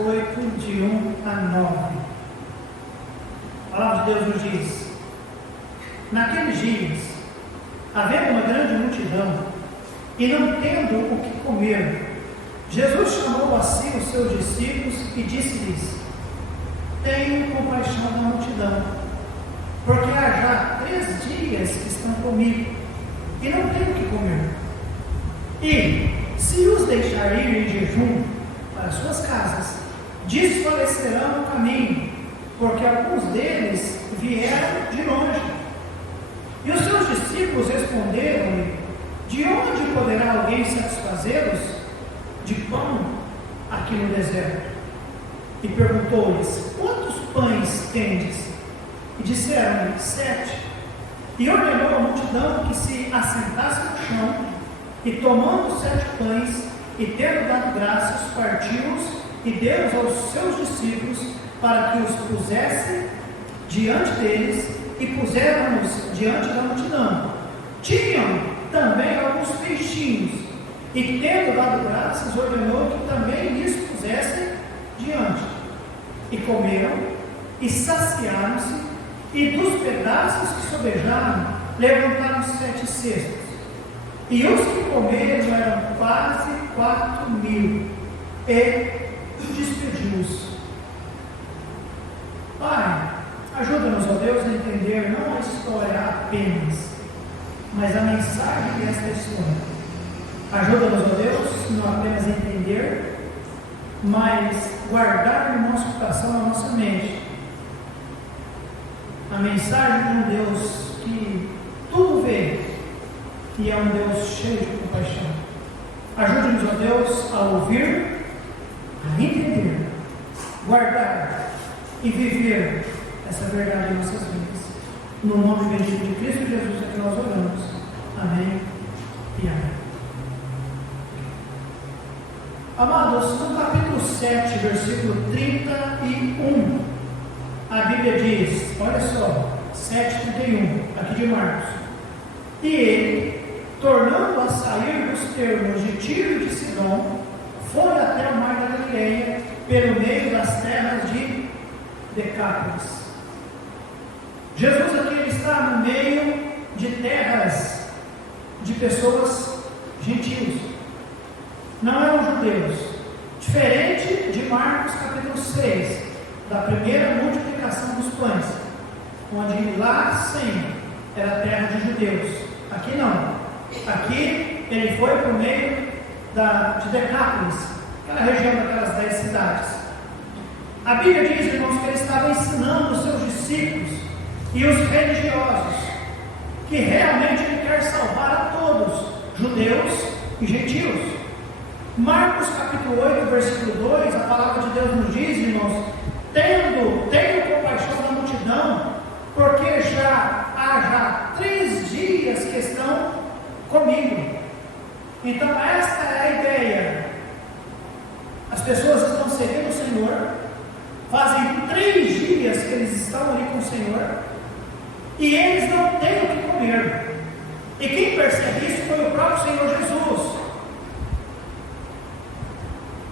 8, de 1 a 9. A palavra de Deus nos diz: naqueles dias, havendo uma grande multidão, e não tendo o que comer, Jesus chamou a si os seus discípulos e disse-lhes: tenham compaixão da multidão, porque há já 3 dias que estão comigo, e não têm o que comer. E, se os deixar ir em jejum para suas casas, desfalecerão no caminho, porque alguns deles vieram de longe. E os seus discípulos responderam-lhe: de onde poderá alguém satisfazê-los de pão aqui no deserto? E perguntou-lhes: quantos pães tendes? E disseram-lhe: 7. E ordenou à multidão que se assentasse no chão, e tomando 7 pães, e tendo dado graças, partiu-os e deu-os aos seus discípulos, para que os pusesse diante deles, e puseram-nos diante da multidão. Tinham também alguns peixinhos, e tendo dado graças, ordenou que também lhes pusessem diante. E comeram, e saciaram-se, e dos pedaços que sobejaram, levantaram 7 cestos. E os que comeram eram quase 4.000, e despediu-os. Pai, ajuda-nos, ó Deus, a entender não a história apenas, mas a mensagem desta história. Ajuda-nos, ó Deus, não apenas a entender, mas guardar no nosso coração, na nossa mente, a mensagem de um Deus que tudo vê e é um Deus cheio de compaixão. Ajude-nos, ó Deus, a ouvir, a entender, guardar e viver essa verdade em nossas vidas. No nome bendito de Cristo Jesus é que nós oramos. Amém e amém. Amados, no capítulo 7, versículo 31, a Bíblia diz, olha só, 7:31, aqui de Marcos: e ele, tornando a sair dos termos de Tiro e de Sidom, foi até o mar da Galileia, pelo meio das terras de Decápolis. Jesus aqui ele está no meio de terras de pessoas gentios, não eram judeus, diferente de Marcos capítulo 6, da primeira multiplicação dos pães, onde lá sim era terra de judeus. Aqui não, aqui ele foi por meio de Decápolis, aquela região daquelas 10 cidades. A Bíblia diz, irmãos, que ele estava ensinando os seus discípulos e os religiosos que realmente ele quer salvar a todos, judeus e gentios. Marcos capítulo 8, versículo 2, a palavra de Deus nos diz, irmãos: tenho compaixão da multidão, porque há já 3 dias que estão comigo. Então esta é a ideia. As pessoas estão servindo o Senhor, fazem 3 dias que eles estão ali com o Senhor, e eles não têm o que comer. E quem percebe isso foi o próprio Senhor Jesus.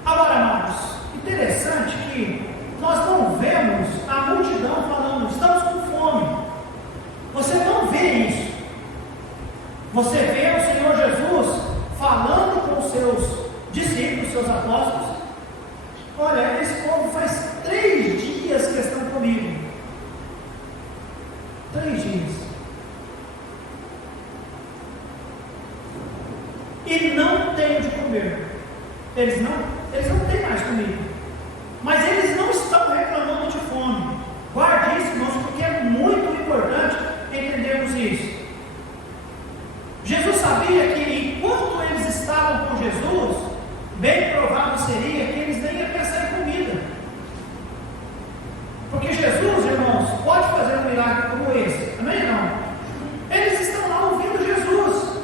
Agora, amados, interessante que nós não vemos a multidão falando: estamos com fome. Você não vê isso. Você vê o Senhor Jesus falando com os seus discípulos, seus apóstolos: olha, esse povo faz 3 dias que estão comigo. 3 dias. E não têm de comer. Eles não têm mais comida. Mas eles não estão reclamando de fome. Guarde isso, irmãos, porque é muito importante entendermos isso. Jesus sabia que enquanto eles estavam com Jesus, bem provável seria que eles nem iam pensar em comida. Porque Jesus, irmãos, pode fazer um milagre como esse. Amém? Não. Eles estão lá ouvindo Jesus.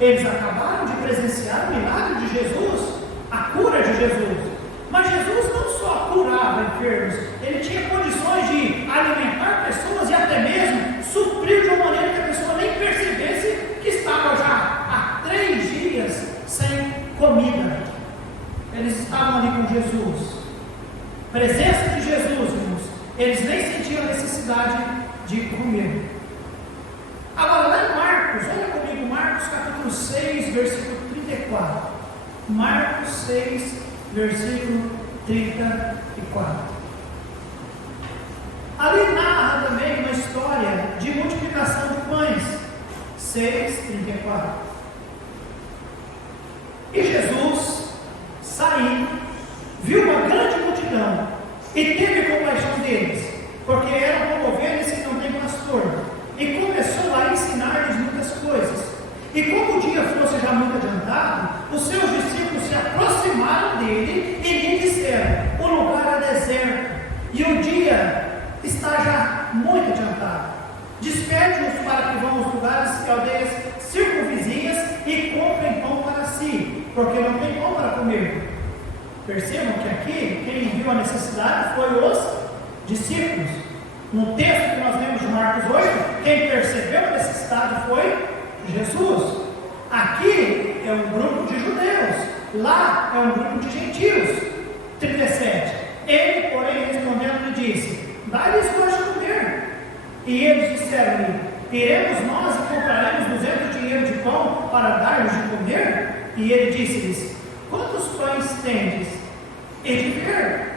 Eles acabaram de presenciar o milagre de Jesus, a cura de Jesus. Mas Jesus não só curava enfermos, ele tinha condições de alimentar pessoas e até mesmo suprir de uma maneira que a pessoa nem percebesse que estava já há 3 dias sem comida. Eles estavam ali com Jesus. presença de Jesus, irmãos, eles nem sentiam a necessidade de comer. Agora, lá em Marcos, olha comigo, Marcos capítulo 6, versículo 34. Marcos 6, versículo 34. Ali narra também uma história de multiplicação de pães. 6, 34. E Jesus, saindo, viu uma grande multidão e teve compaixão deles, porque eram como ovelhas que não têm pastor, e começou a ensinar-lhes muitas coisas. E como o dia fosse já muito adiantado, os seus discípulos se aproximaram dele e lhe disseram: o lugar é deserto e o dia está já muito adiantado. Despede-os para que vão aos lugares e aldeias circunvizinhas e comprem pão para si, porque não tem pão para comer. Percebam que aqui quem viu a necessidade foi os discípulos. No texto que nós lemos de Marcos 8, quem percebeu a necessidade foi Jesus. Aqui é um grupo de judeus, lá é um grupo de gentios. 37. Ele, porém, respondendo, lhe disse: dá-lhes coisa de comer. E eles disseram-lhe: iremos nós e compraremos 200 dinheiros de pão para dar-lhes de comer? E ele disse-lhes: quantos pães tendes? E de ver.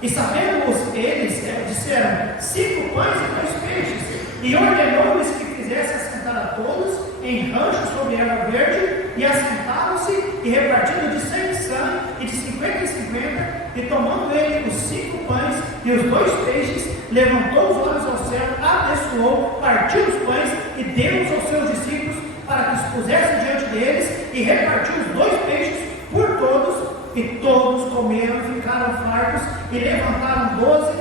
E sabemos eles, disseram: 5 pães e 2 peixes. E ordenou-lhes que fizesse assentar a todos em ranchos sobre erva verde, e assentaram-se e repartindo de 100 em 100 e de 50 em 50, e tomando ele os 5 pães e os 2 peixes, levantou os olhos ao céu, abençoou, partiu os pães e deu-os aos seus discípulos para que os pusessem diante deles, e repartiu os 2 peixes por todos, e todos comeram e ficaram fartos, e levantaram 12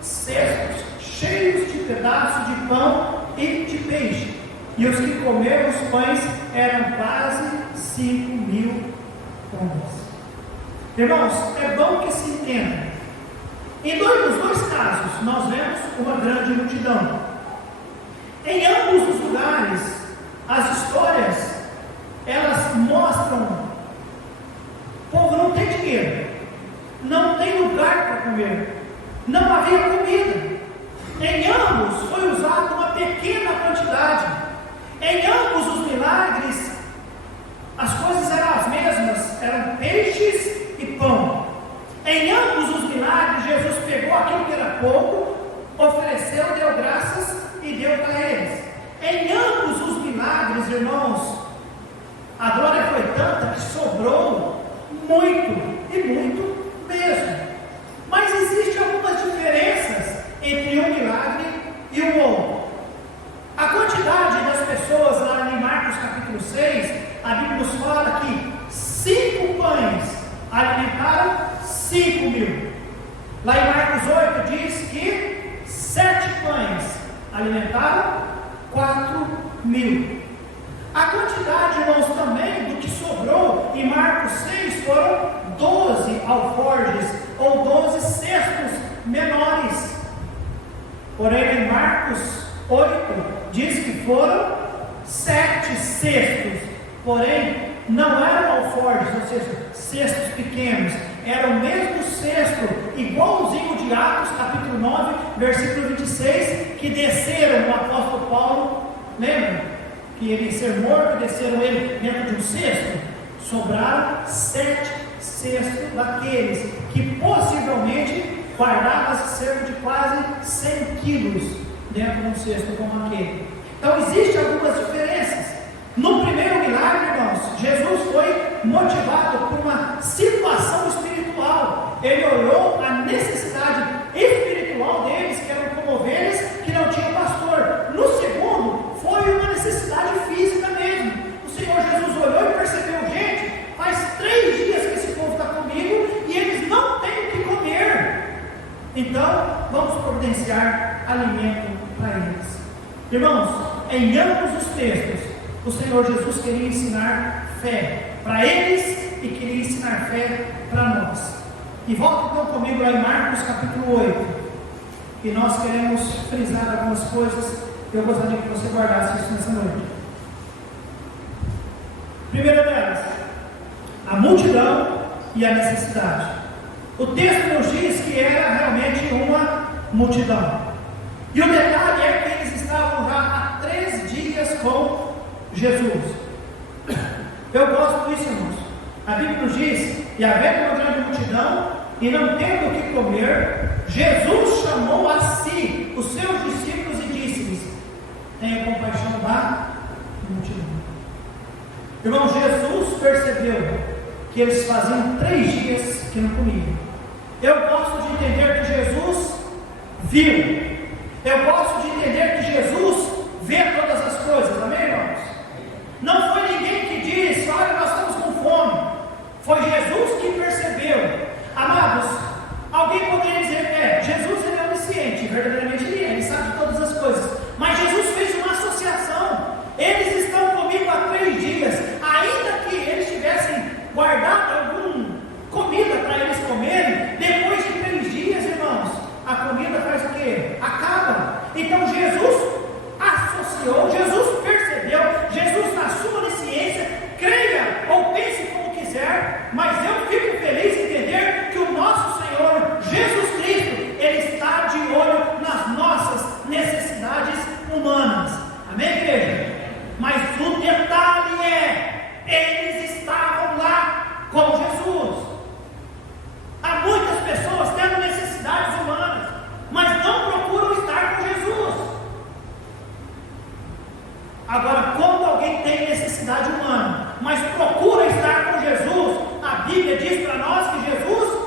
cestos cheios de pedaços de pão e de peixe. E os que comeram os pães eram quase 5.000 homens. Irmãos, é bom que se entenda. Nos dois casos, nós vemos uma grande multidão. Em ambos os lugares, as histórias, elas mostram: o povo não tem dinheiro, não tem lugar para comer, não havia comida. Em ambos foi usada uma pequena quantidade. Em ambos os milagres, as coisas eram as mesmas, eram peixes e pão. Em ambos os milagres, Jesus pegou aquilo que era pouco, ofereceu, deu graças e deu para eles. Em ambos os milagres, irmãos, a glória foi tanta que sobrou muito, e muito mesmo. Mas existem algumas diferenças entre um milagre e o outro. A quantidade das pessoas lá em Marcos capítulo 6, a Bíblia nos fala que 5 pães alimentaram 5.000. Lá em Marcos 8 diz que 7 pães alimentaram 4.000. A quantidade, irmãos, também do que sobrou em Marcos 6 foram 12 alforjes ou 12 cestos menores. Porém, em Marcos 8 diz que foram 7 cestos, porém não eram alforjes, ou seja, cestos pequenos, era o mesmo cesto, igualzinho de Atos capítulo 9, versículo 26, que desceram o apóstolo Paulo, lembra? Que ele ia ser morto, desceram ele dentro de um cesto. Sobraram 7 cestos daqueles, que possivelmente guardavam cerca de quase 100 quilos dentro de um cesto como aquele. Então existem algumas diferenças. No primeiro milagre, irmãos, Jesus foi motivado por uma situação espiritual. Ele olhou a necessidade espiritual deles, que eram como ovelhas que não tinham pastor. No segundo, foi uma necessidade física mesmo. O Senhor Jesus olhou e percebeu: gente, faz 3 dias que esse povo está comigo e eles não têm o que comer. Então, vamos providenciar alimento para eles. Irmãos, em ambos os textos, o Senhor Jesus queria ensinar fé para eles e queria ensinar fé para nós. E volta então comigo lá em Marcos capítulo 8, e nós queremos frisar algumas coisas que eu gostaria que você guardasse isso nessa noite. Primeira delas, a multidão e a necessidade. O texto nos diz que era realmente uma multidão. E o detalhe é que eles estavam já há 3 dias com Jesus. Eu gosto disso, irmãos. A Bíblia nos diz: e havendo uma grande multidão, e não tendo o que comer, Jesus chamou a si os seus discípulos e disse-lhes: tenha compaixão da multidão. Irmão, Jesus percebeu que eles faziam 3 dias que não comiam. Eu gosto de entender que Jesus viu. Eu gosto de entender que Jesus vê todas as coisas. Amém, irmãos? Não foi ninguém que disse: olha, nós estamos com fome. Foi Jesus que percebeu. Amados, alguém poderia dizer: Jesus ele é onisciente. Verdadeiramente ele sabe de todas as coisas. Mas Jesus fez uma associação. Eles estão comigo há 3 dias. Ainda que eles tivessem guardado alguma comida para eles comerem, depois de 3 dias, irmãos, a comida faz o quê? Acaba. Então Jesus associou, Jesus percebeu, Jesus na sua onisciência, creia ou pense como quiser, mas eu fico feliz em entender que o nosso Senhor Jesus Cristo, Ele está de olho nas nossas necessidades humanas. Amém, igreja? Mas o detalhe eles estavam lá com Jesus. Há muitas pessoas tendo necessidades humanas, mas não procuram estar com Jesus. Agora, quando alguém tem necessidade humana, mas procura estar com Jesus, a Bíblia diz para nós que Jesus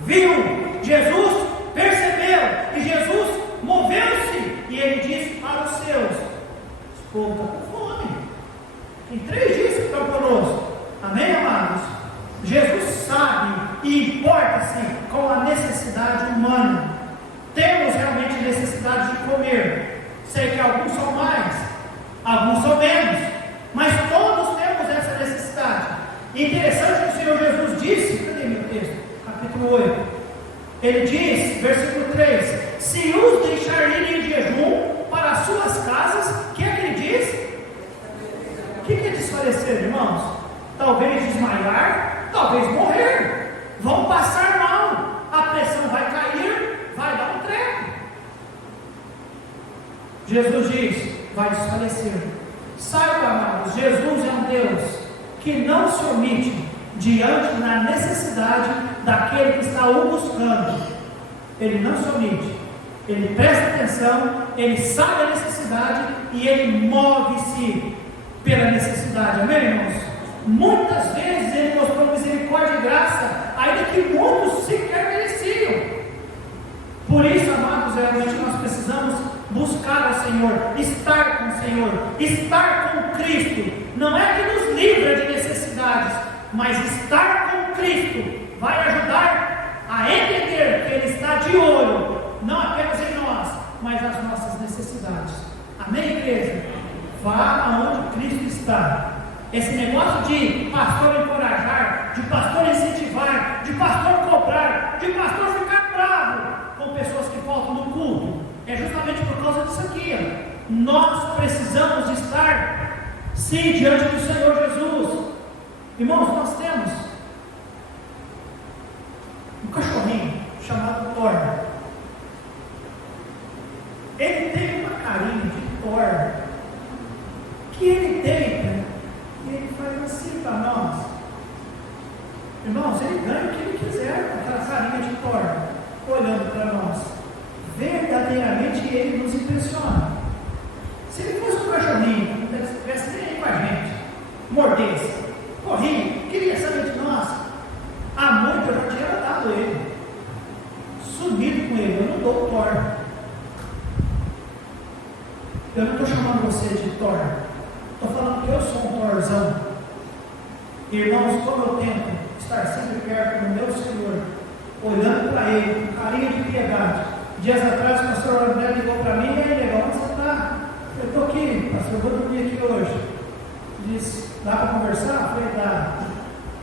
viu, Jesus percebeu, e Jesus moveu-se, e ele disse para os seus: esse povo está com fome, em 3 dias que estão conosco. Amém, amados? Jesus sabe e importa-se com a necessidade humana. Temos realmente necessidade de comer. Sei que alguns são mais, alguns são menos, mas todos temos essa necessidade. Interessante que o Senhor Jesus disse, cadê meu texto? Capítulo 8. Ele diz, versículo 3: se os deixar ir em jejum para as suas casas, o que é que ele diz? O que é desfalecer, irmãos? Talvez desmaiar, talvez morrer, vão passar mal, a pressão vai cair, vai dar um treco. Jesus diz: vai desfalecer. Saiba, amados, Jesus é um Deus que não se omite diante da necessidade daquele que está o buscando. Ele não se omite, ele presta atenção, ele sabe a necessidade e ele move-se pela necessidade. Amém, irmãos? Muitas vezes ele mostrou misericórdia e graça, ainda que muitos sequer mereciam. Por isso, amados, realmente nós precisamos buscar o Senhor, estar com o Senhor, estar com Cristo. Não é que nos livra de necessidades, mas estar com Cristo vai ajudar a entender que Ele está de olho, não apenas em nós, mas nas nossas necessidades. Amém, igreja? Vá aonde Cristo está. Esse negócio de pastor encorajar, de pastor incentivar, de pastor cobrar, de pastor ficar bravo com pessoas que faltam no culto, é justamente por causa disso aqui. Nós precisamos estar, sim, diante do Senhor Jesus. Irmãos, nós temos um cachorrinho chamado Thor. Ele tem uma carinha de Thor, que ele deita e ele faz assim para nós. Irmãos, ele ganha o que ele quiser com aquela carinha de Thor, olhando para nós. Verdadeiramente ele nos impressiona. Se ele fosse um cachorrinho, não estivesse nem aí com a gente, mordesse, corria, queria saber de nós, há muito eu já tinha dado ele, sumido com ele. Eu não dou Thor. Eu não estou chamando você de Thor, estou falando que eu sou um Thorzão. Irmãos, como eu tento estar sempre perto do meu Senhor, olhando para Ele, com carinho de piedade. Dias atrás o pastor André ligou para mim: e aí, legal, onde você está? Eu estou aqui, pastor, eu vou dormir aqui hoje. Disse: dá para conversar? Eu falei: dá.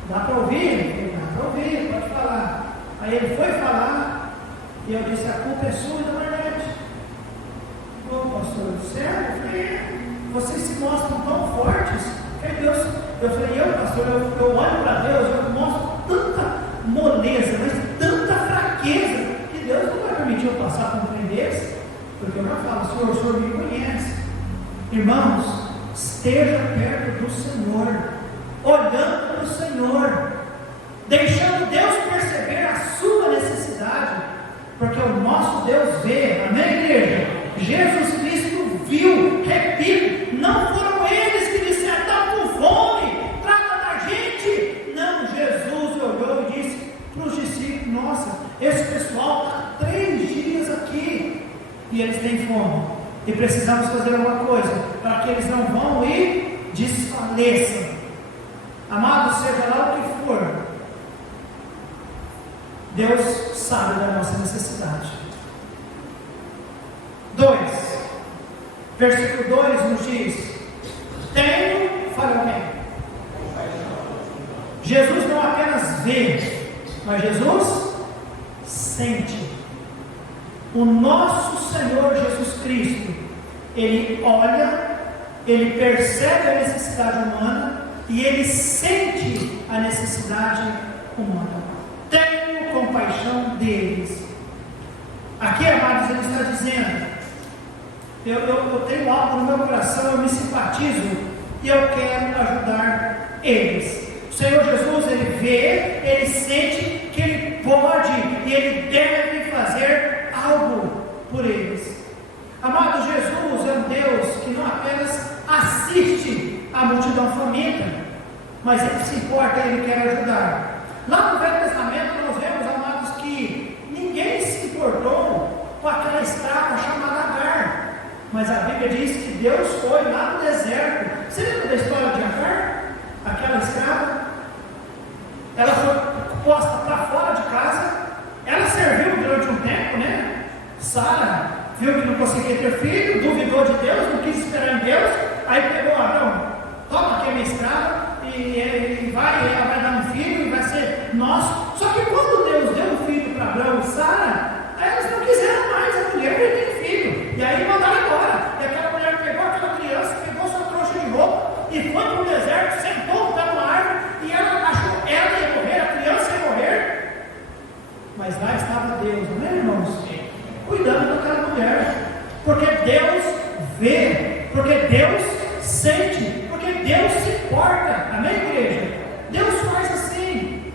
Dá para ouvir? Eu falei: dá para ouvir, pode falar. Aí ele foi falar, e eu disse: a culpa é sua e da verdade. Ô pastor, sério? Eu falei: vocês se mostram tão fortes. Deus, eu falei: pastor, eu olho para Deus, eu mostro tanta moleza, mas tanta fraqueza, que Deus não vai permitir eu passar por um trem desse, porque eu já falo, Senhor, o Senhor me conhece. Irmãos, esteja perto do Senhor, olhando para o Senhor, deixando Deus perceber a sua necessidade, porque o nosso Deus vê, amém, igreja? Jesus Cristo viu, repito, não foram eles que disseram, estão com fome, trata da gente. Não, Jesus olhou e disse para os discípulos, nossa, esse pessoal está 3 dias aqui, e eles têm fome, e precisamos fazer alguma coisa, para que eles não vão e desfaleçam. Amado, seja lá o que for, Deus sabe da nossa necessidade. 2, versículo 2 nos diz: tenho, fala bem. Jesus não apenas vê, mas Jesus sente. O nosso Senhor Jesus Cristo, Ele olha, Ele percebe a necessidade humana e Ele sente a necessidade humana. Tenho compaixão deles. Aqui, amados, Ele está dizendo, eu tenho algo no meu coração, eu me simpatizo e eu quero ajudar eles. O Senhor Jesus, Ele vê, Ele sente que Ele pode e Ele deve fazer algo por eles. Amado, Jesus é um Deus que não apenas assiste a multidão faminta, mas Ele se importa, Ele quer ajudar. Lá no Velho Testamento nós vemos, amados, que ninguém se importou com aquela escrava chamada Agar, mas a Bíblia diz que Deus foi lá no deserto. Você lembra da história de Agar? Aquela escrava, ela foi posta para fora de casa, ela serviu durante um tempo, né? Sara viu que não conseguia ter filho, duvidou de Deus, não quis esperar em Deus, aí pegou Abraão, toma aqui a minha escrava, e ela vai dar um filho, e vai ser nosso. Só que quando Deus deu um filho para Abraão e Sara, elas não quiseram mais, a mulher não tem filho, e aí mandaram embora. E aquela mulher pegou aquela criança, pegou sua trouxa de roupa, e foi para o deserto, sentou no pé de uma árvore, e ela achou que ela ia morrer, a criança ia morrer, mas lá estava Deus, não é, irmãos? Cuidando daquela mulher, porque Deus vê, porque Deus sente, porque Deus se importa, amém, igreja? Deus faz assim.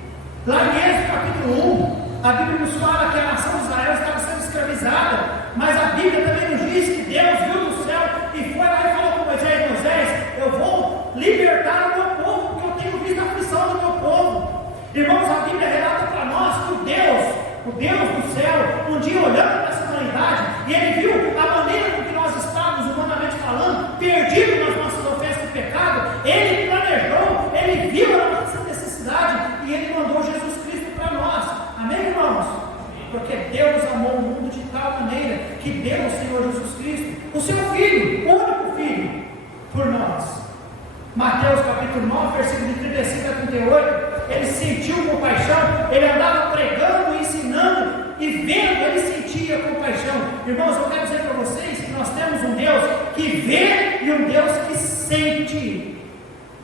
Lá em Êxodo capítulo 1, a Bíblia nos fala que a nação de Israel estava sendo escravizada, mas a Bíblia também nos diz que Deus viu do céu e foi lá e falou com Moisés: Moisés, eu vou libertar o meu povo, porque eu tenho visto a aflição do meu povo. Irmãos, a Bíblia relata para nós que o Deus do céu, um dia olhando para essa humanidade, e Ele viu a maneira com que nós estávamos, humanamente falando, perdidos nas nossas ofensas e pecado. Ele planejou, Ele viu a nossa necessidade e Ele mandou Jesus Cristo para nós. Amém, irmãos? Porque Deus amou o mundo de tal maneira que deu o Senhor Jesus Cristo, o seu Filho, o único Filho, por nós. Mateus capítulo 9, versículo de 35 a 38, Ele sentiu compaixão, Ele andava pregando, ensinando, e vendo, Ele sentia compaixão. Irmãos, eu quero dizer para vocês que nós temos um Deus que vê e um Deus que sente.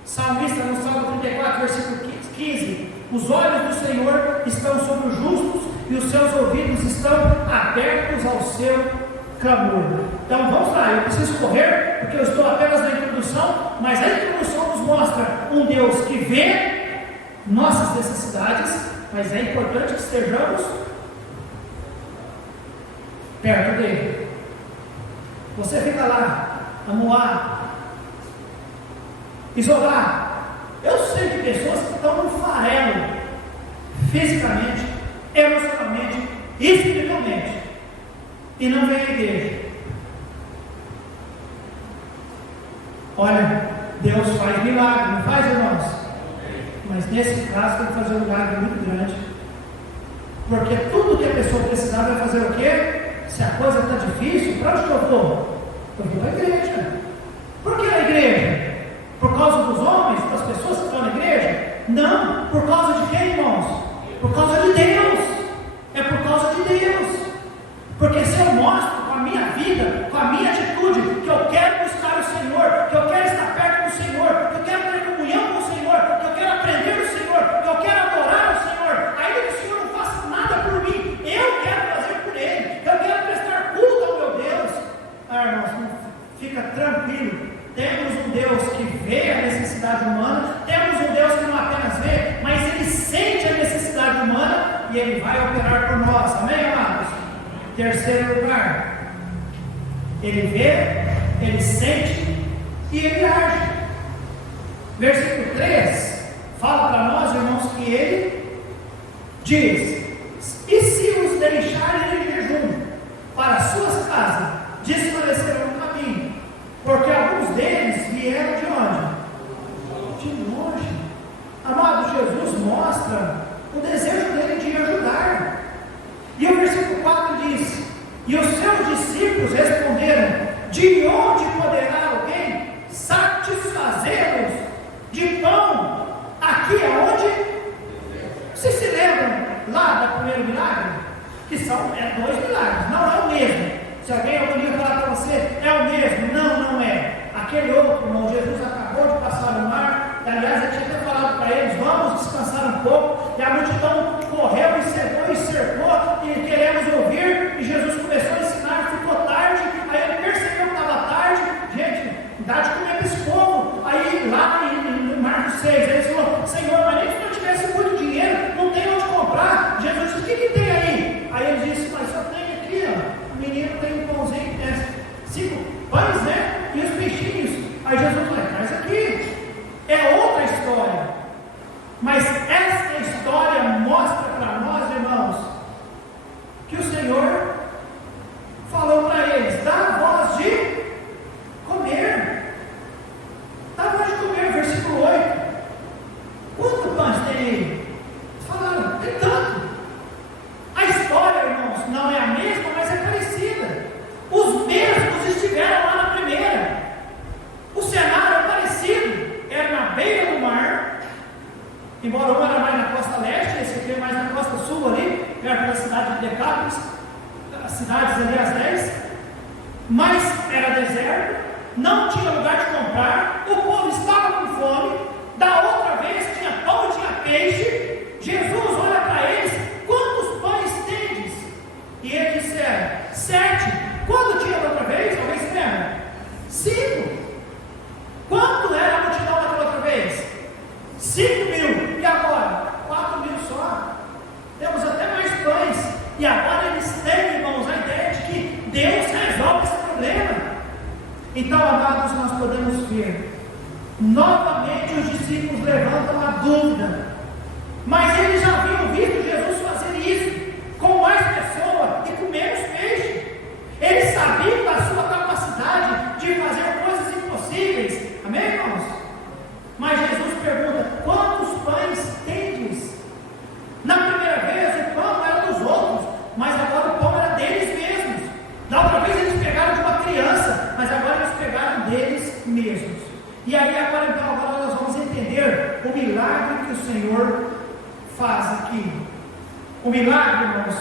Salmista no Salmo 34, versículo 15: os olhos do Senhor estão sobre os justos e os seus ouvidos estão abertos ao seu clamor. Então vamos lá, eu preciso correr, porque eu estou apenas na introdução, mas a introdução nos mostra um Deus que vê nossas necessidades, mas é importante que estejamos perto dele. Você fica lá, amuado, isolado. Eu sei de pessoas que estão no farelo, fisicamente, emocionalmente, espiritualmente, e não vem à igreja. Olha, Deus faz milagre, não faz, irmãos? Mas nesse caso tem que fazer um milagre muito grande, porque tudo que a pessoa precisar vai fazer o quê? Se a coisa está difícil, para onde que eu vou? Eu vou à igreja. Por que a igreja? Por causa dos homens, das pessoas que estão na igreja? Não, por causa de quem, irmãos? Por causa de Deus. É por causa de Deus. Porque se eu mostro com a minha vida, com a minha atitude, que eu quero buscar o Senhor, que eu quero estar perto do Senhor, que eu quero ter comunhão com o Senhor, que eu quero aprender do Senhor, que eu quero adorar o Senhor, ainda que o Senhor não faça nada por mim, eu necessidade humana, temos um Deus que não apenas vê, mas Ele sente a necessidade humana e Ele vai operar por nós, amém, amados? Terceiro lugar, Ele vê, Ele sente e Ele age. Versículo 3 fala para nós, irmãos, que Ele diz: e se os deixarem em jejum para suas casas, desfalecerão no caminho, porque alguns deles vieram de onde? De longe. Amado, Jesus mostra o desejo dele de ajudar. E o versículo 4 diz: e os seus discípulos responderam: de onde poderá alguém satisfazê-los de pão? Aqui aonde? Vocês se lembram lá do primeiro milagre? Que são 2 milagres, não é o mesmo. Se alguém algum dia falar para você, é o mesmo, não é. Aquele outro, irmão, Jesus acabou de passar o mar, e aliás, ele tinha até falado para eles: vamos descansar um pouco, e a multidão correu e cercou, e queremos ouvir, e Jesus começou a ensinar, ficou tarde, aí ele percebeu que estava tarde, gente, dá de comer para esse povo. Aí lá em Marcos 6, ele falou: Senhor, mas nem se não tivesse muito dinheiro, não tem onde comprar. Jesus disse: o que tem aí? Aí ele disse: mas só tem aqui, ó. O menino tem um pãozinho, 5 pães, né? E os peixinhos. Aí Jesus falou: traz aqui. É outra história. Mas esta história mostra para nós, irmãos, que o Senhor falou para eles: dá a voz de comer. Dá a voz de comer, versículo 8. Quanto pães tem aí? Falaram: tem tanto. A história, irmãos, não é a mesma, mas é parecida. Os mesmos estiveram lá na primeira. O cenário é parecido. Era na beira do mar, embora um era mais na costa leste, esse aqui é mais na costa sul ali, perto da cidade de Decápolis, as cidades ali as 10, mas era deserto, não tinha lugar de comprar, o povo estava com fome, da outra vez tinha pão e tinha peixe. Jesus olha para eles: quantos pães tendes? E eles disseram: 7. Quando tinha da outra vez? Alguém se lembra? 5. Quanto era a multidão daquela outra vez? 5.000. E agora? 4.000 só. Temos até mais pães. E agora eles têm, irmãos, a ideia de que Deus resolve esse problema. Então, amados, nós podemos ver novamente os discípulos levantam a dúvida. Mas eles já haviam visto Jesus fazer isso com mais pessoas e com menos peixe. Eles sabiam da sua capacidade de fazer coisas impossíveis. Amém, irmãos? Mas Jesus pergunta: quantos pães tendes? Na primeira vez o pão era dos outros, mas agora o pão era deles mesmos. Da outra vez eles pegaram de uma criança, mas agora eles pegaram deles mesmos. E aí agora nós vamos entender o milagre que o Senhor faz aqui. O milagre, irmãos,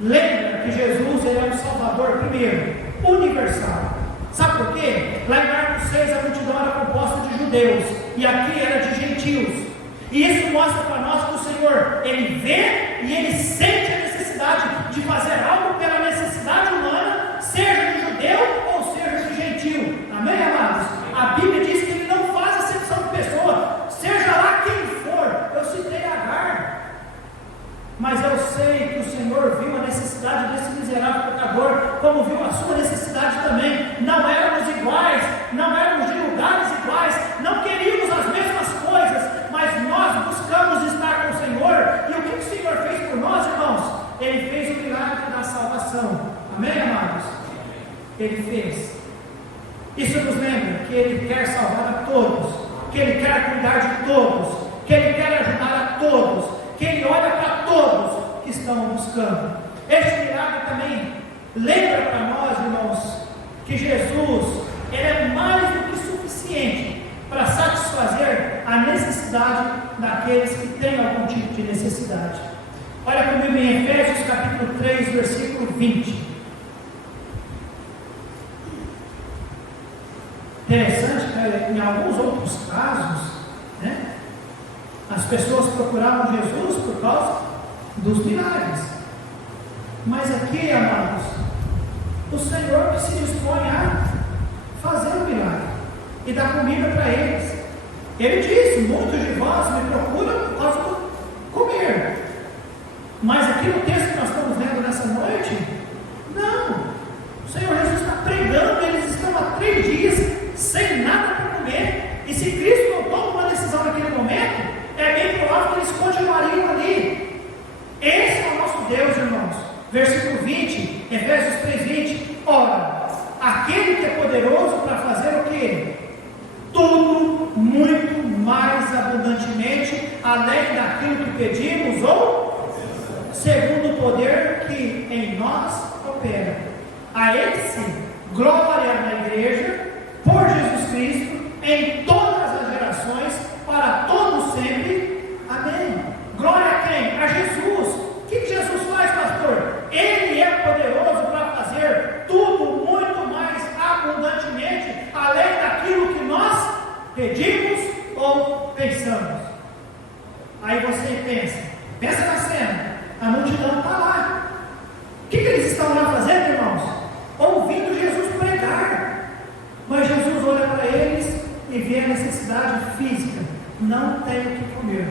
lembra que Jesus, ele é um Salvador, primeiro, universal. Sabe por quê? Lá em Marcos 6 a multidão era composta de judeus, e aqui era de gentios. E isso mostra para nós que o Senhor, Ele vê e Ele sente a necessidade de fazer algo pela necessidade humana, seja de judeu ou seja de gentil. Amém, amados? A Bíblia diz que Ele não faz acepção de pessoa, seja lá quem for. Eu citei Agar, mas eu sei que o Senhor viu a necessidade desse miserável pecador, como viu a sua necessidade também. Não éramos iguais, não éramos de lugares iguais, não queríamos as mesmas coisas, mas nós buscamos estar com o Senhor. E o que o Senhor fez por nós, irmãos? Ele fez o milagre da salvação. Amém, amados? Ele fez. Isso nos lembra que Ele quer salvar a todos, que Ele quer cuidar de todos, que Ele quer ajudar a todos, que Ele olha para todos que estão buscando. Este milagre também lembra para nós, irmãos, que Jesus, Ele é mais do que suficiente para satisfazer a necessidade daqueles que têm algum tipo de necessidade. Olha comigo em Efésios capítulo 3, versículo 20. Interessante que em alguns outros casos, né, as pessoas procuravam Jesus por causa dos milagres. Mas aqui, amados, o Senhor que se dispõe a fazer o milagre e dar comida para eles. Ele disse: muitos de vós me procuram por causa do comer. Mas aqui no texto que nós estamos lendo nessa noite, não. O Senhor Jesus está pregando, eles estão há 3 dias sem nada para comer. E se Cristo não toma uma decisão naquele momento, é bem provável que eles continuariam ali. Esse é o nosso Deus, irmãos. Versículo 20, Efésios 3:20. Ora, aquele que é poderoso para fazer o quê? Tudo muito mais abundantemente, além daquilo que pedimos, ou segundo o poder que em nós opera. A esse glória na igreja, por Jesus Cristo, em todas as gerações, para todos sempre. Amém. Glória a quem? A Jesus. O que Jesus faz, pastor? Ele é poderoso para fazer tudo muito mais abundantemente, além daquilo que nós pedimos ou pensamos. Aí você pensa na cena, a multidão está lá. O que eles estão lá fazendo, irmãos? Ouvindo Jesus pregar. Mas Jesus olha para eles e vê a necessidade física. Não tem o que comer.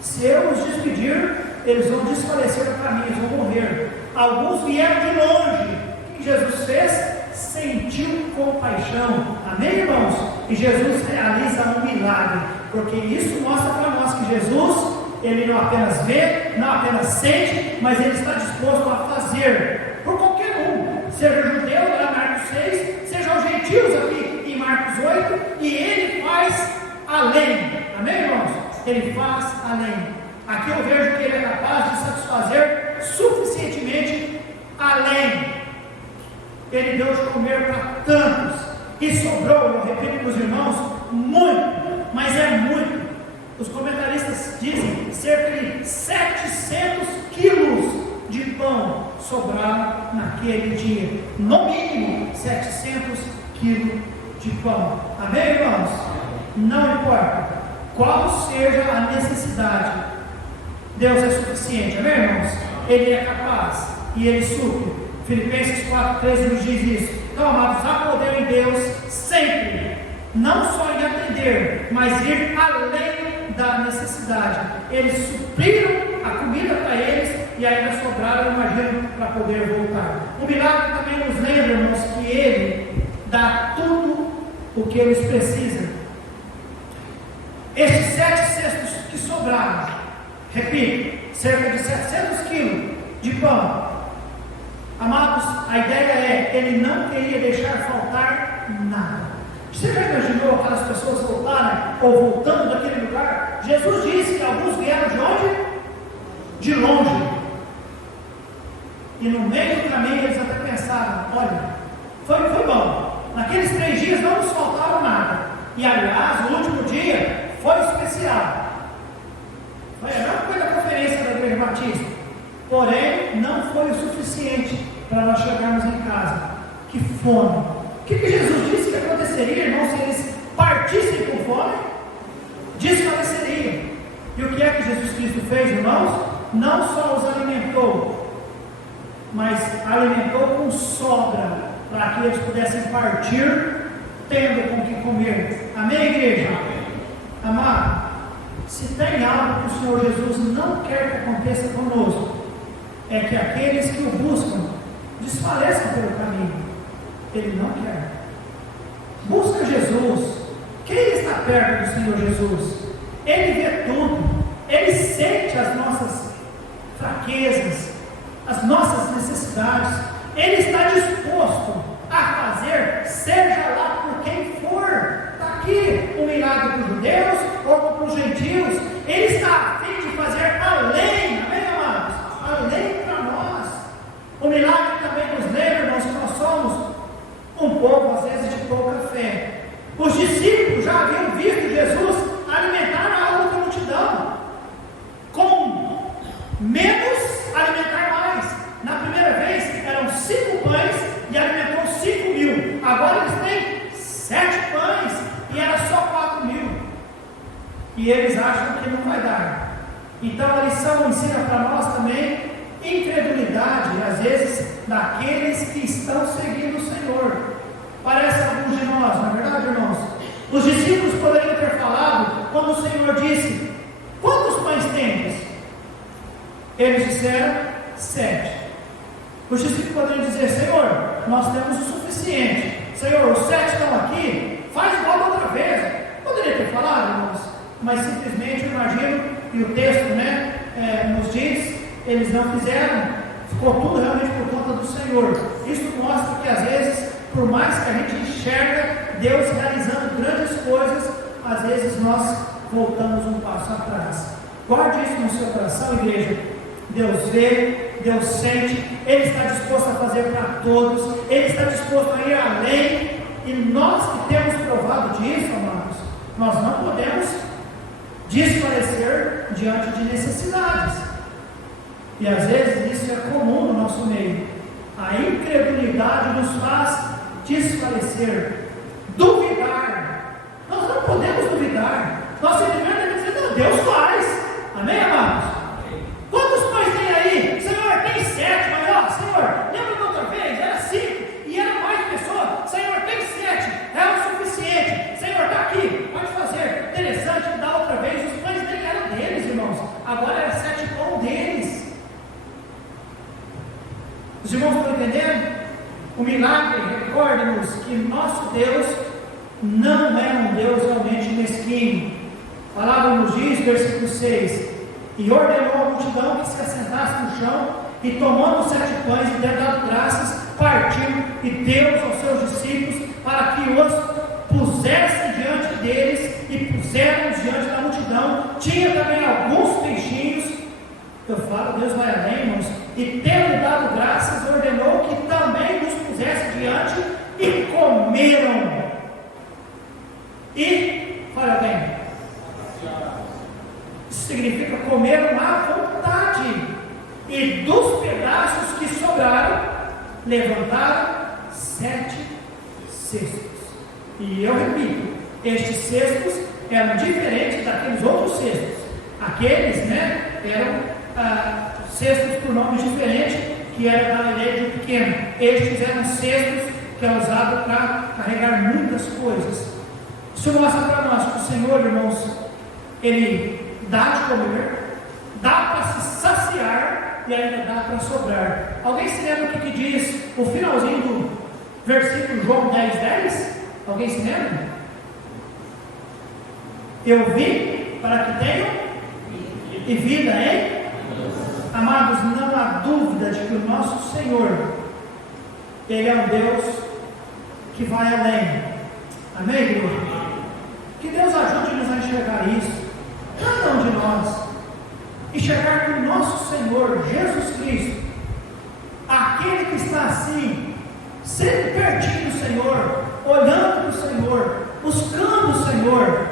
Se eu os despedir, eles vão desfalecer no caminho, eles vão morrer. Alguns vieram de longe. O que Jesus fez? Sentiu compaixão. Amém, irmãos? E Jesus realiza um milagre, porque isso mostra para nós que Jesus, ele não apenas vê, não apenas sente, mas ele está disposto a fazer por qualquer um, seja judeu lá em Marcos 6, seja os gentios aqui em Marcos 8, e ele faz além. Amém, irmãos? Ele faz além. Aqui eu vejo que ele é capaz de satisfazer suficientemente além. Ele deu de comer para tantos, e sobrou, eu repito para os irmãos, muito, mas é muito. Os comentaristas dizem cerca de 700 quilos de pão sobraram naquele dia, no mínimo 700 quilos de pão. Amém, irmãos? Não importa qual seja a necessidade, Deus é suficiente. Amém, irmãos? Ele é capaz e ele supre. Filipenses 4:13 nos diz isso. Então, amados, há poder em Deus sempre, não só em atender, mas ir além da necessidade. Eles supriram a comida para eles e ainda sobraram, eu imagino, para poder voltar. O milagre também nos lembra, irmãos, que Ele dá tudo o que eles precisam. Esses 7 cestos que sobraram, repito, cerca de 700 quilos de pão. Amados, a ideia é, ele não queria deixar faltar nada. Você já imaginou aquelas pessoas voltarem ou voltando daquele lugar? Jesus disse que alguns vieram de onde? De longe. E no meio do caminho eles até pensaram: olha, foi bom. Naqueles 3 dias não nos faltaram nada. E aliás, o último dia foi especial. Foi a mesma coisa da conferência da Igreja Batista. Porém, não foi o suficiente para nós chegarmos em casa. Que fome! O que Jesus disse que aconteceria, irmãos, se eles partissem com fome? Desfaleceria. E o que é que Jesus Cristo fez, irmãos? Não só os alimentou, mas alimentou com sobra, para que eles pudessem partir, tendo com que comer. Amém, igreja? Amém. Amado, se tem algo que o Senhor Jesus não quer que aconteça conosco, é que aqueles que o buscam desfaleçam pelo caminho. Ele não quer. Busca Jesus. Quem está perto do Senhor Jesus? Ele vê tudo. Ele sente as nossas fraquezas, as nossas necessidades. Ele está disposto a fazer, seja lá por quem for. Está aqui um milagre para os judeus ou para os gentios. Ele está a fim de fazer além. Amém, amados? Além para nós. O milagre também nos lembra, irmãos, que nós somos um povo, às vezes, de pouca fé. Os discípulos já haviam visto Jesus alimentar a outra multidão, com menos alimentar mais. Na primeira vez eram 5 pães e alimentou 5.000. Agora eles têm 7 pães e era só 4.000. E eles acham que não vai dar. Então a lição ensina para nós também incredulidade, às vezes, daqueles que estão seguindo o Senhor. Parece alguns de nós, não é verdade, irmãos? Os discípulos poderiam ter falado: quando o Senhor disse: quantos pães tendes? Eles disseram: 7. Os discípulos poderiam dizer: Senhor, nós temos o suficiente. Senhor, os 7 estão aqui, faz igual da outra vez. Poderia ter falado, irmãos, mas simplesmente eu imagino, e o texto nos diz, eles não fizeram, ficou tudo realmente por conta do Senhor. Isso mostra que às vezes, por mais que a gente enxerga Deus realizando grandes coisas, às vezes nós voltamos um passo atrás. Guarde isso no seu coração, igreja. Deus vê, Deus sente, Ele está disposto a fazer para todos, Ele está disposto a ir além, e nós que temos provado disso, amados, nós não podemos desfalecer diante de necessidades, e às vezes isso é comum no nosso meio. A incredulidade nos faz desfalecer, duvidar. Nós não podemos duvidar, nós simplesmente devemos dizer: não, Deus faz. Amém, amados? Quantos pães tem aí? Senhor, tem 7, mas ó, Senhor, lembra da outra vez? Era 5 e era mais pessoas. Senhor, tem 7, é o suficiente. Senhor, está aqui, pode fazer. Interessante que da outra vez os pães nem eram deles, irmãos, agora era 7 pão deles. Os irmãos estão entendendo? O milagre, recorde-nos que nosso Deus não é um Deus realmente mesquinho. A palavra nos diz, versículo 6: e ordenou a multidão que se assentasse no chão, e tomando os 7 pães e tendo dado graças, partiu e deu aos seus discípulos para que os pusessem diante deles, e puseram-os diante da multidão. Tinha também alguns peixinhos. Eu falo, Deus vai além, irmãos. E tendo dado graças, ordenou que também nos pusesse diante, e comeram. E, fala bem, significa comeram à vontade, e dos pedaços que sobraram, levantaram 7 cestos. E eu repito, estes cestos eram diferentes daqueles outros cestos. Aqueles, eram cestos por nomes diferentes, que era da Galileia de pequeno. Estes eram cestos que é usado para carregar muitas coisas. Isso mostra para nós que o Senhor, irmãos, Ele dá de comer, dá para se saciar e ainda dá para sobrar. Alguém se lembra o que diz o finalzinho do versículo João 10:10? Alguém se lembra? Eu vim para que tenham e vida, hein? Amados, não há dúvida de que o nosso Senhor, Ele é um Deus que vai além. Amém, igreja? Que Deus ajude-nos a enxergar isso. Cada um de nós enxergar que o nosso Senhor Jesus Cristo, aquele que está assim, sempre pertinho do Senhor, olhando para o Senhor, buscando o Senhor,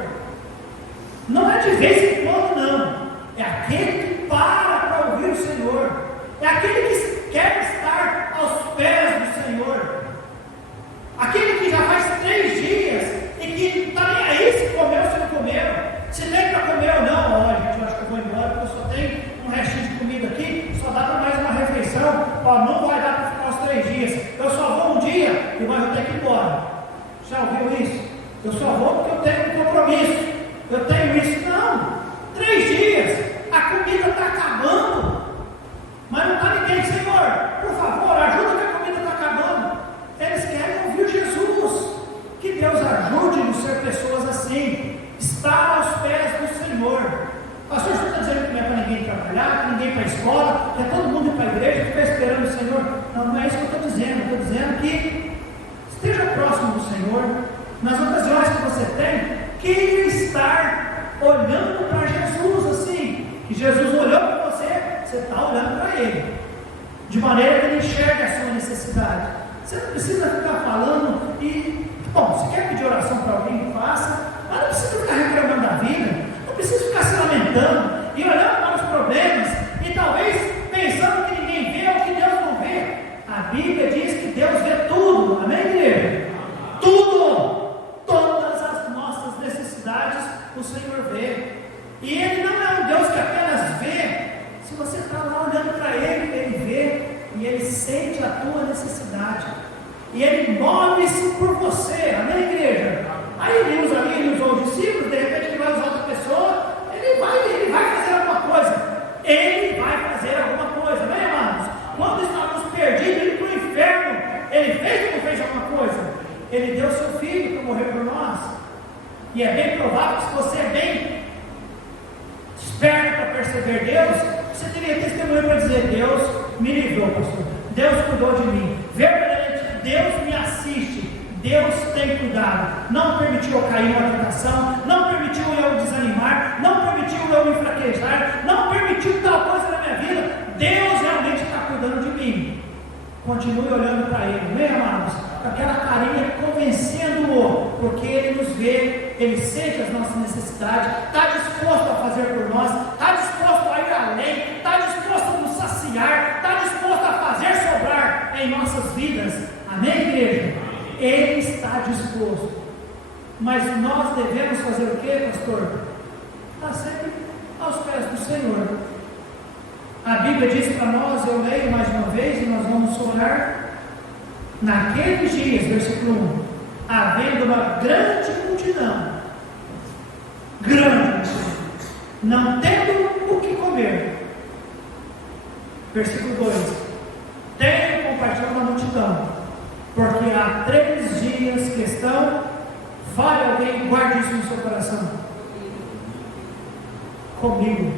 não é de vez em quando, não, é aquele que para ouvir o Senhor, é aquele que quer estar aos pés do Senhor, aquele que já faz 3 dias e que não está nem aí se comeu ou se não comeu, se tem para comer ou não. Olha, gente, eu acho que eu vou embora porque eu só tenho um restinho de comida aqui, só dá para mais uma refeição. Ó, não vai dar para ficar os 3 dias, eu só vou um dia e mas eu tenho que ir embora. Já ouviu isso? Eu só vou porque eu tenho um compromisso, eu tenho isso. Não, 3 dias, a comida está acabando, mas não está ninguém. Senhor, por favor, ajuda que a comida está acabando. Eles querem ouvir Jesus. Que Deus ajude-nos a ser pessoas assim, estar aos pés do Senhor. Pastor, você está dizendo que não é para ninguém trabalhar, que ninguém para a escola, que é todo mundo ir para a igreja, que está esperando o Senhor? Não, não é isso que eu estou dizendo. Eu estou dizendo que esteja próximo do Senhor, nas ocasiões que você tem, queira estar olhando para Jesus assim, que Jesus olhou para você, você está olhando para Ele, de maneira que Ele enxergue a sua necessidade. Você não precisa ficar falando e, bom, se quer pedir oração para alguém, faça, mas não precisa ficar reclamando da vida, não precisa ficar se lamentando e olhando para os problemas e talvez pensando que ninguém vê ou que Deus não vê. A Bíblia diz que Deus vê tudo, amém, igreja? Tudo, todas as nossas necessidades o Senhor vê, e Ele não é um Deus que apenas vê. Se você está lá olhando para Ele, Ele vê e Ele sente a tua necessidade e Ele move-se por você, amém, igreja? Aí Ele usou os discípulos, de repente Ele vai usar outra Ele fez ou não fez alguma coisa? Ele deu seu filho para morrer por nós. E é bem provável que se você é bem esperto para perceber Deus, você teria testemunho para dizer: Deus me livrou, pastor. Deus cuidou de mim. Verdadeiramente, Deus me assiste. Deus tem cuidado. Não permitiu eu cair na tentação, não permitiu eu desanimar, não permitiu eu me fraquejar, não permitiu tal coisa na minha vida. Deus realmente está cuidando de mim. Continue olhando para Ele, amém, amados? Com aquela carinha, convencendo-o, porque Ele nos vê, Ele sente as nossas necessidades, está disposto a fazer por nós, está disposto a ir além, está disposto a nos saciar, está disposto a fazer sobrar em nossas vidas, amém, igreja? Ele está disposto, mas nós devemos fazer o que, pastor? Estar sempre aos pés do Senhor. A Bíblia diz para nós, eu leio mais uma vez e nós vamos orar. Naqueles dias, versículo 1, havendo uma grande multidão, não tendo o que comer. Versículo 2, tenham compaixão da multidão, porque há 3 dias que estão, fale alguém, guarde isso no seu coração, comigo,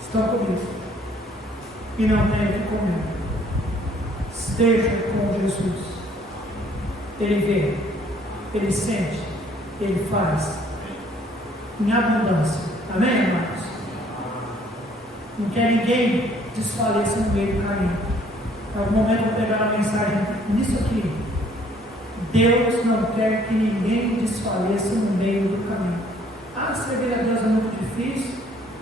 estão comigo, e não tem o que comer. Esteja com Jesus. Ele vê, Ele sente, Ele faz em abundância, amém, irmãos? Não quer ninguém desfaleça no meio do caminho. Em algum momento eu vou pegar uma mensagem nisso aqui. Deus não quer que ninguém desfaleça no meio do caminho. Servir a Deus é muito difícil.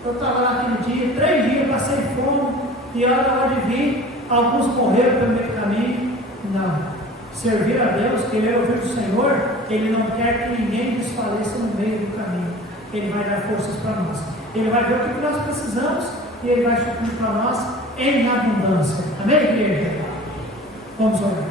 Eu estava lá aquele dia, 3 dias, passei fome, e a hora de vir, alguns morreram pelo meio do caminho. Não. Servir a Deus, querer ouvir o Senhor, Ele não quer que ninguém desfaleça no meio do caminho. Ele vai dar forças para nós. Ele vai ver o que nós precisamos e Ele vai suprir para nós em abundância. Amém, igreja? Vamos orar.